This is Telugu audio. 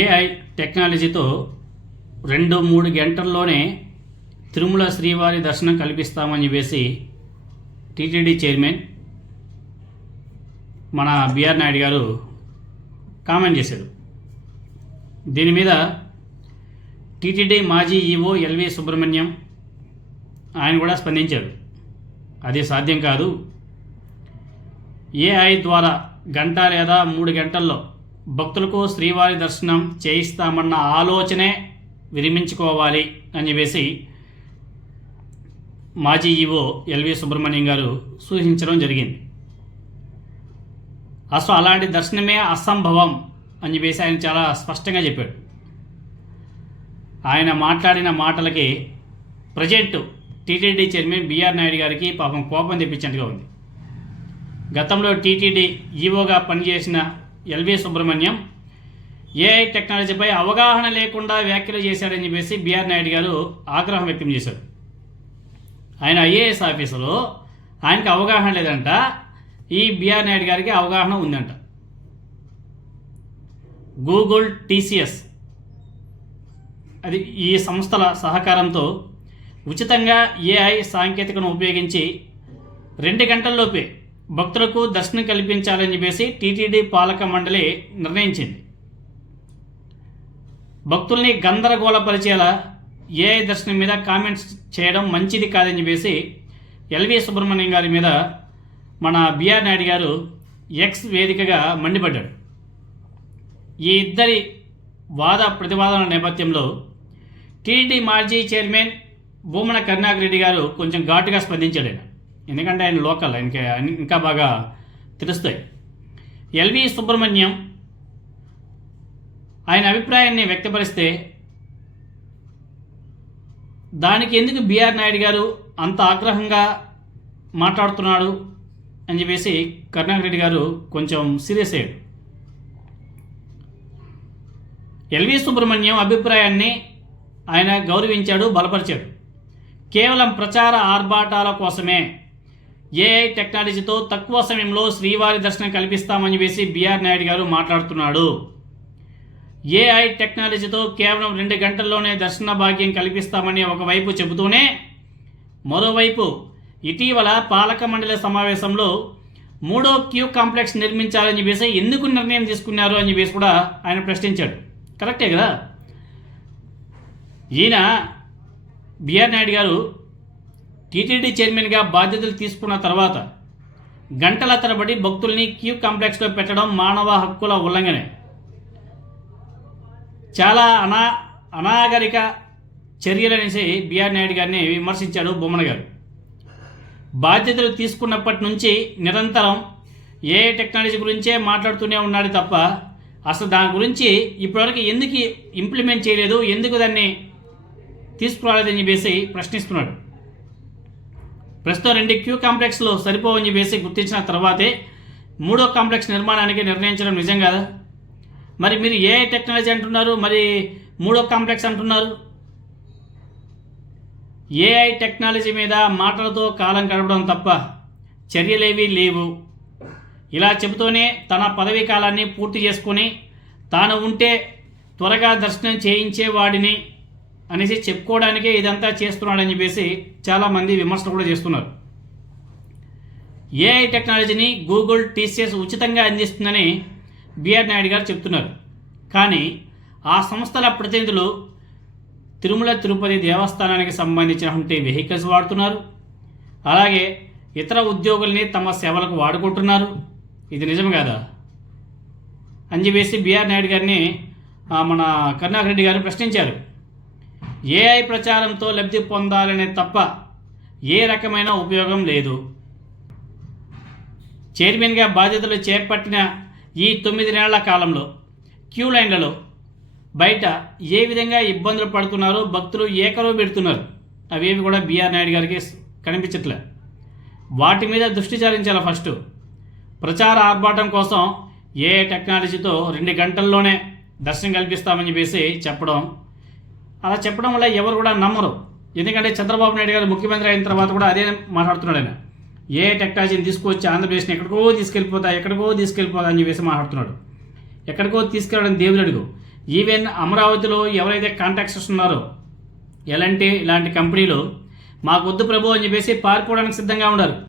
ఏఐ టెక్నాలజీతో 2-3 గంటల్లోనే తిరుమల శ్రీవారి దర్శనం కల్పిస్తామని చెప్పేసి టీటీడీ చైర్మన్ మన బిఆర్ నాయుడు గారు కామెంట్ చేశారు. దీని మీద టీటీడీ మాజీ ఈవో ఎల్వి సుబ్రహ్మణ్యం ఆయన కూడా స్పందించారు. అది సాధ్యం కాదు, ఏఐ ద్వారా గంట లేదా 3 గంటల్లో భక్తులకు శ్రీవారి దర్శనం చేయిస్తామన్న ఆలోచనే విరమించుకోవాలి అని చెప్పేసి మాజీ ఈవో ఎల్వి సుబ్రహ్మణ్యం గారు సూచించడం జరిగింది. అసలు అలాంటి దర్శనమే అసంభవం అని చెప్పేసి ఆయన చాలా స్పష్టంగా చెప్పాడు. ఆయన మాట్లాడిన మాటలకి present TTD chairman BR Naidu గారికి పాపం కోపం తెప్పించినట్టుగా ఉంది. గతంలో టీటీడీ ఈవోగా పనిచేసిన ఎల్వి సుబ్రహ్మణ్యం ఏఐ టెక్నాలజీపై అవగాహన లేకుండా వ్యాఖ్యలు చేశాడని చెప్పేసి బిఆర్ నాయుడు గారు ఆగ్రహం వ్యక్తం చేశారు. ఆయన ఐఏఎస్ ఆఫీసులో ఆయనకి అవగాహన లేదంట, ఈ బిఆర్ నాయుడు గారికి అవగాహన ఉందంట. గూగుల్, టీసీఎస్ అది ఈ సంస్థల సహకారంతో ఉచితంగా ఏఐ సాంకేతికను ఉపయోగించి 2 గంటల్లోపే భక్తులకు దర్శనం కల్పించాలని చెప్పేసి టీటీడీ పాలక మండలి నిర్ణయించింది. భక్తుల్ని గందరగోళపరిచేలా ఏఐ దర్శనం మీద కామెంట్స్ చేయడం మంచిది కాదని చెప్పేసి ఎల్వి సుబ్రహ్మణ్యం గారి మీద మన బిఆర్ నాయుడు గారు ఎక్స్ వేదికగా మండిపడ్డాడు. ఈ ఇద్దరి వాద ప్రతివాదనల నేపథ్యంలో టీటీడీ మాజీ చైర్మన్ భూమన కరుణాకర్ రెడ్డి గారు కొంచెం ఘాటుగా స్పందించాడు. ఎందుకంటే ఆయన లోకల్, ఆయనకి ఇంకా బాగా తెలుస్తాయి. ఎల్వి సుబ్రహ్మణ్యం ఆయన అభిప్రాయాన్ని వ్యక్తపరిస్తే దానికి ఎందుకు బిఆర్ నాయుడు గారు అంత ఆగ్రహంగా మాట్లాడుతున్నాడు అని చెప్పేసి కరుణాకర్ రెడ్డి గారు కొంచెం సీరియస్ అయ్యాడు. ఎల్వి సుబ్రహ్మణ్యం అభిప్రాయాన్ని ఆయన గౌరవించాడు, బలపరిచాడు. కేవలం ప్రచార ఆర్భాటాల కోసమే ఏఐ టెక్నాలజీతో తక్కువ సమయంలో శ్రీవారి దర్శనం కల్పిస్తామని చెప్పేసి బిఆర్ నాయుడు గారు మాట్లాడుతున్నాడు. ఏఐ టెక్నాలజీతో కేవలం 2 గంటల్లోనే దర్శన భాగ్యం కల్పిస్తామని ఒకవైపు చెబుతూనే మరోవైపు ఇటీవల పాలక మండలి సమావేశంలో 3వ క్యూ కాంప్లెక్స్ నిర్మించాలని చెప్పేసి ఎందుకు నిర్ణయం తీసుకున్నారు అని చెప్పేసి కూడా ఆయన ప్రశ్నించాడు. కరెక్టే కదా. ఈయన బిఆర్ నాయుడు గారు టీటీడీ చైర్మన్గా బాధ్యతలు తీసుకున్న తర్వాత గంటల తరబడి భక్తుల్ని క్యూ కాంప్లెక్స్లో పెట్టడం మానవ హక్కుల ఉల్లంఘనే. చాలా అనాగరిక చర్యలనేసి బిఆర్ నాయుడు గారిని విమర్శించాడు బొమ్మన గారు. బాధ్యతలు తీసుకున్నప్పటి నుంచి నిరంతరం ఏఐ టెక్నాలజీ గురించే మాట్లాడుతూనే ఉన్నాడు తప్ప అసలు దాని గురించి ఇప్పటివరకు ఎందుకు ఇంప్లిమెంట్ చేయలేదు, ఎందుకు దాన్ని తీసుకురాలేదని చెప్పేసి ప్రశ్నిస్తున్నాడు. ప్రస్తుతం 2 క్యూ కాంప్లెక్స్లు సరిపోవని చెప్పేసి గుర్తించిన తర్వాతే 3వ కాంప్లెక్స్ నిర్మాణానికి నిర్ణయించడం నిజం కదా. మరి మీరు ఏఐ టెక్నాలజీ అంటున్నారు, మరి 3వ కాంప్లెక్స్ అంటున్నారు. ఏఐ టెక్నాలజీ మీద మాటలతో కాలం గడపడం తప్ప చర్యలేవీ లేవు. ఇలా చెబుతూనే తన పదవీ కాలాన్ని పూర్తి చేసుకొని తాను ఉంటే త్వరగా దర్శనం చేయించేవాడిని అనేసి చెప్పుకోవడానికే ఇదంతా చేస్తున్నాడని చెప్పేసి చాలామంది విమర్శలు కూడా చేస్తున్నారు. ఏఐ టెక్నాలజీని గూగుల్, టీసీఎస్ ఉచితంగా అందిస్తుందని బిఆర్ నాయుడు గారు చెప్తున్నారు. కానీ ఆ సంస్థల ప్రతినిధులు తిరుమల తిరుపతి దేవస్థానానికి సంబంధించినటువంటి వెహికల్స్ వాడుతున్నారు, అలాగే ఇతర ఉద్యోగుల్ని తమ సేవలకు వాడుకుంటున్నారు. ఇది నిజం కాదా అని చెప్పేసి బిఆర్ నాయుడు గారిని మన కరుణాకర్ రెడ్డి గారు ప్రశ్నించారు. ఏఐ ప్రచారంతో లబ్ధి పొందాలనే తప్ప ఏ రకమైన ఉపయోగం లేదు. చైర్మన్గా బాధ్యతలు చేపట్టిన ఈ 9 నెలల కాలంలో క్యూ లైన్లలో బయట ఏ విధంగా ఇబ్బందులు పడుతున్నారో భక్తులు ఏకరవ పెడుతున్నారు. అవేవి కూడా బిఆర్ నాయుడు గారికి కనిపించట్లే. వాటి మీద దృష్టి సారించాలి. ఫస్ట్ ప్రచార ఆర్భాటం కోసం ఏఐ టెక్నాలజీతో 2 గంటల్లోనే దర్శనం కల్పిస్తామని చెప్పేసి చెప్పడం, అలా చెప్పడం వల్ల ఎవరు కూడా నమ్మరు. ఎందుకంటే చంద్రబాబు నాయుడు గారు ముఖ్యమంత్రి అయిన తర్వాత కూడా అదే మాట్లాడుతున్నాడు. ఆయన ఏఐ టెక్నాలజీని తీసుకొచ్చి ఆంధ్రప్రదేశ్ని ఎక్కడికో తీసుకెళ్ళిపోతా అని చెప్పేసి మాట్లాడుతున్నాడు. ఎక్కడికో తీసుకెళ్ళడం దేవుడు అడుగు. ఈవెన్ అమరావతిలో ఎవరైతే కాంట్రాక్టర్స్ ఉన్నారో ఇలాంటి కంపెనీలు మాకు వద్దు ప్రభు అని చెప్పేసి పారిపోవడానికి సిద్ధంగా ఉన్నారు.